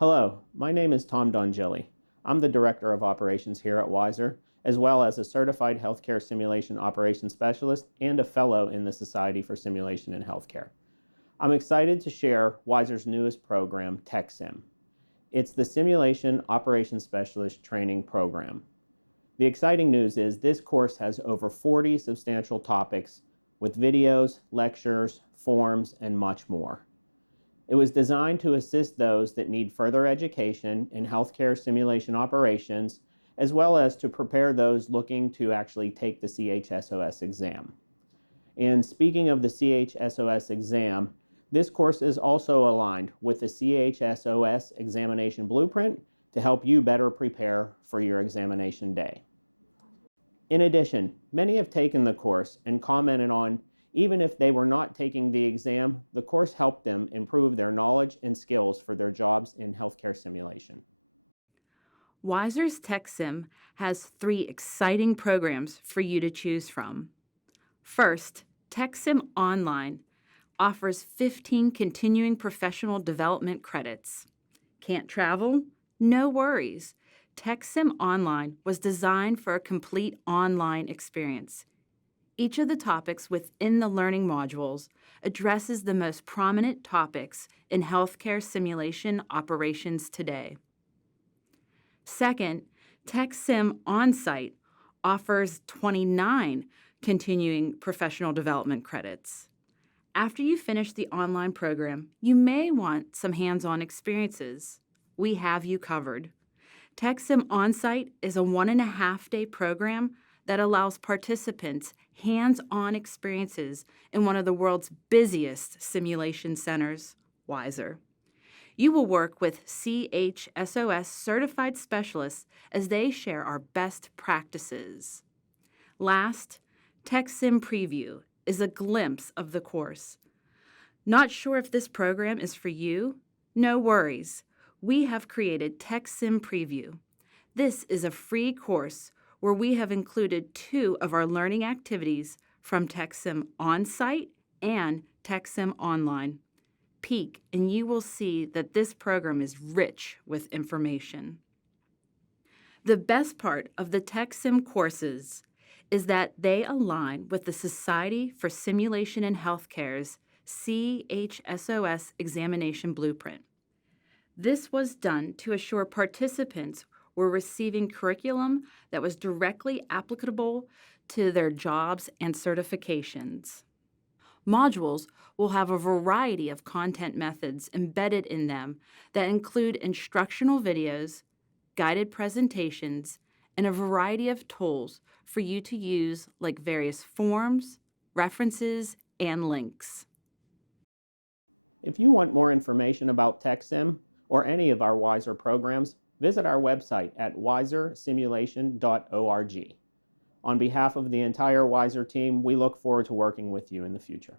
Hello, my name is Tom Dongelli. I'm the Director of Operations here at WISER, as well as a Certified Healthcare Simulation Operations Specialist and a Fellow in the Society for Simulation in Healthcare. I'm excited to share WISER's newest program, TechSim. It's the Simulation Operations Specialist Training Program. The exciting news is this course has over 40 substantial topics with videos, lectures, forms, and much more. It was designed to assist those that need further education in healthcare simulation operations, as well as to prepare those looking to actually take the CHSOS exam. And speaking of the CHSOS exam, this course is also aligned with the CHSOS examination blueprint to help you better prepare for your examination day. In addition, many have taken the course and commented on even if they were not taking the exam, the course helped them improve their knowledge and skills for their jobs in healthcare simulation. WISER's TechSim has 3 exciting programs for you to choose from. First, TechSim Online offers 15 continuing professional development credits. Can't travel? No worries. TechSim Online was designed for a complete online experience. Each of the topics within the learning modules addresses the most prominent topics in healthcare simulation operations today. Second, TechSim Onsite offers 29 continuing professional development credits. After you finish the online program, you may want some hands-on experiences. We have you covered. TechSim Onsite is a 1.5-day program that allows participants hands-on experiences in one of the world's busiest simulation centers, WISER. You will work with CHSOS certified specialists as they share our best practices. Last, TechSim Preview is a glimpse of the course. Not sure if this program is for you? No worries. We have created TechSim Preview. This is a free course where we have included 2 of our learning activities from TechSim Onsite and TechSim Online. Peek and you will see that this program is rich with information. The best part of the TechSim courses is that they align with the Society for Simulation in Healthcare's CHSOS examination blueprint. This was done to assure participants were receiving curriculum that was directly applicable to their jobs and certifications. Modules will have a variety of content methods embedded in them that include instructional videos, guided presentations, and a variety of tools for you to use like various forms, references, and links. If you want more information about TechSim or any of our WISER programs, visit our website at wisersimulation.org. On behalf of the entire WISER team, we look forward to working with you in the future.